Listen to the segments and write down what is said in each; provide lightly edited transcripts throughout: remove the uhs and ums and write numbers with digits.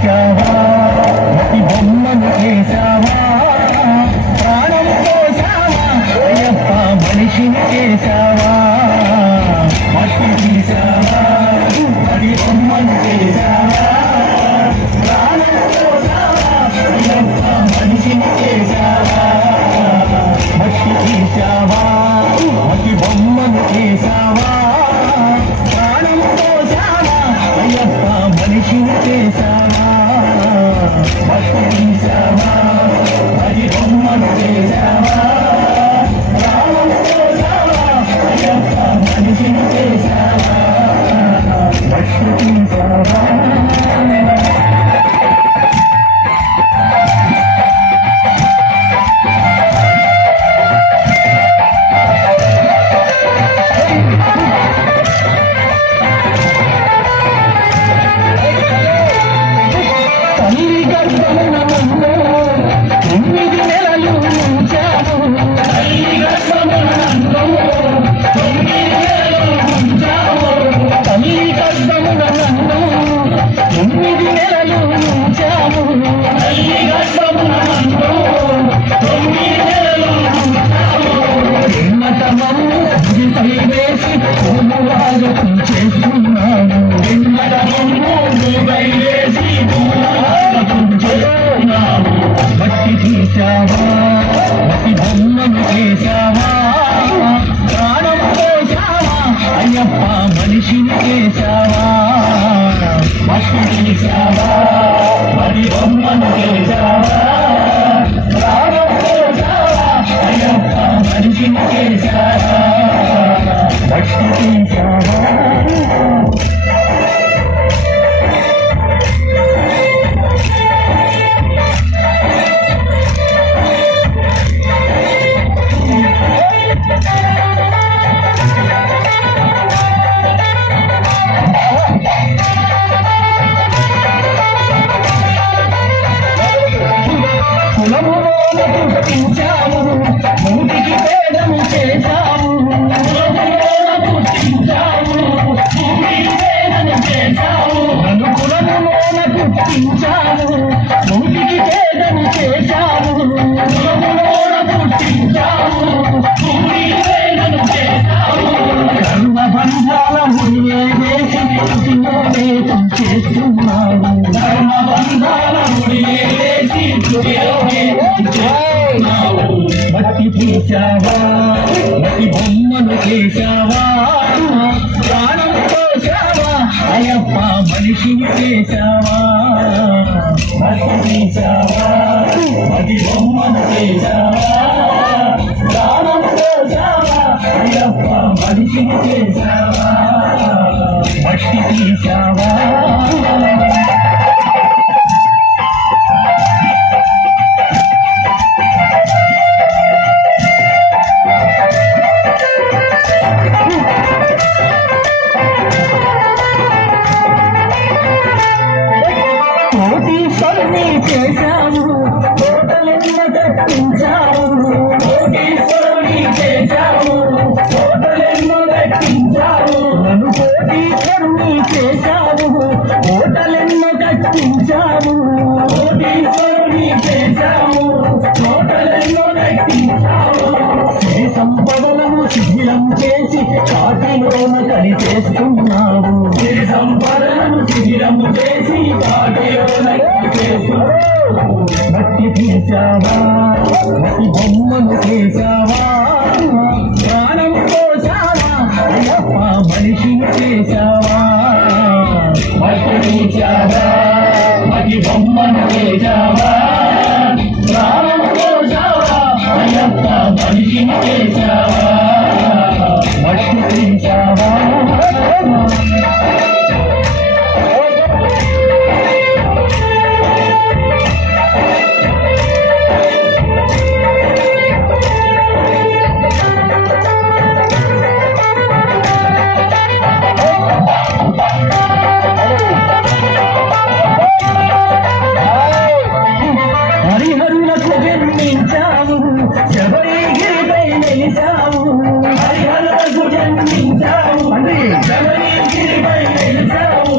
తీసావా మట్టి బొమ్మను చేసావా ప్రాణం పోసావా అయ్యప్ప మనిషిని చేసావా మట్టి తీసావా మట్టి బొమ్మను చేసావా ప్రాణం పోసావా అయ్యప్ప మనిషిని చేసావా మట్టి తీసావా మట్టి బొమ్మను చేసావా ప్రాణం పోసావా అయ్యప్ప మనిషిని చేసావా మట్టి తీసావా మట్టి బొమ్మను చేసావా ప్రాణం పోసావా అయ్యప్ప మనిషిని చేసావా మట్టి తీసావా మట్టి తీసావా మట్టి బొమ్మను చేసావా ప్రాణం పోసావా అయ్యప్ప మనిషిని చేసావా మట్టి తీసావా మట్టి బొమ్మను చేసావా ప్రాణం పోసావా అయ్యప్ప మనిషిని చేసావా మట్టి తీసావా మూటికి పేదము చేశాము నన్ను కులములోన పుట్టించాము మూటికి పేదము చేశాము ధర్మబంధాల ముడివే వేసి పుట్టినోనేతం చేస్తున్నాము ధర్మబంధాల ముడివే వేసి మట్టి తీసావా మట్టి బొమ్మను చేసావా ప్రాణం పోసావా అయ్యప్ప మనిషిని చేసావా మట్టి తీసావా మట్టి బొమ్మను చేసావా ప్రాణం పోసావా అయ్యప్ప మనిషిని చేసావా మట్టి తీసావా కోటీశ్వరుని చేశావు కోటలెన్న కట్టించావు కోటీశ్వరుని చేశావు కోటలెన్న కట్టించావు నన్ను కోటీశ్వరుని చేశావు కోటలెన్న కట్టించావు కోటీశ్వరుని చేశావు కోటలెన్న కట్టించావు శ్రీ సంపదలను శిథిలం చేసి కాటిలోన కడి చేస్తున్నావు శ్రీ సంపదలను శిథిలం చేసి మట్టి తీసావా మట్టి బొమ్మను చేసావా ప్రాణం పోసావా అయ్యప్ప మనిషిని చేసావా మట్టి తీసావా మట్టి బొమ్మను చేసావా ప్రాణం పోసావా అయ్యప్ప మనిషిని చేసావా మట్టి తీసావా హరిహరులకు జన్మించావు శబరిగిరిపై నిలిచావు హరిహరులకు జన్మించావు శబరిగిరిపై నిలిచావు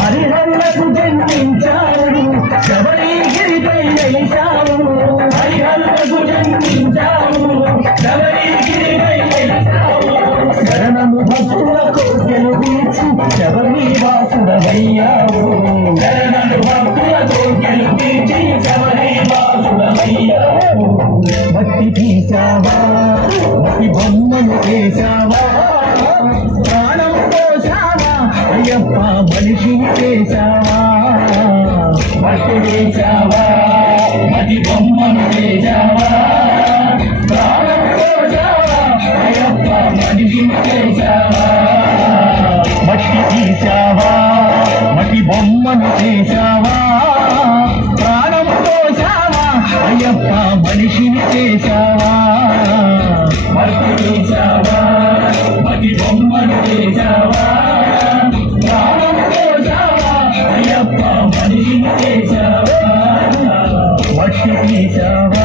హరిహరులకు జన్మించావు శబరి వాసుడవయ్యావు శరణు భక్తులతో గెలిపించి శబరి వాసుడవయ్యావు మట్టి తీసావా మట్టి బొమ్మను వేశావా ప్రాణం పోసావా అయ్యప్ప మనిషిని చేశావా మట్టి వేశావా మట్టి బొమ్మను వేశావా ప్రాణం పోసావా అయ్యప్ప మనిషిని చేశావా మట్టి తీసావా మట్టి బొమ్మను చేశావా ప్రాణం పోసావా అయ్యప్ప మనిషిని చేశావా మట్టి తీసావా మట్టి బొమ్మను చేశావా ప్రాణం పోసావా అయ్యప్ప మనిషిని చేశావా మట్టి తీసావా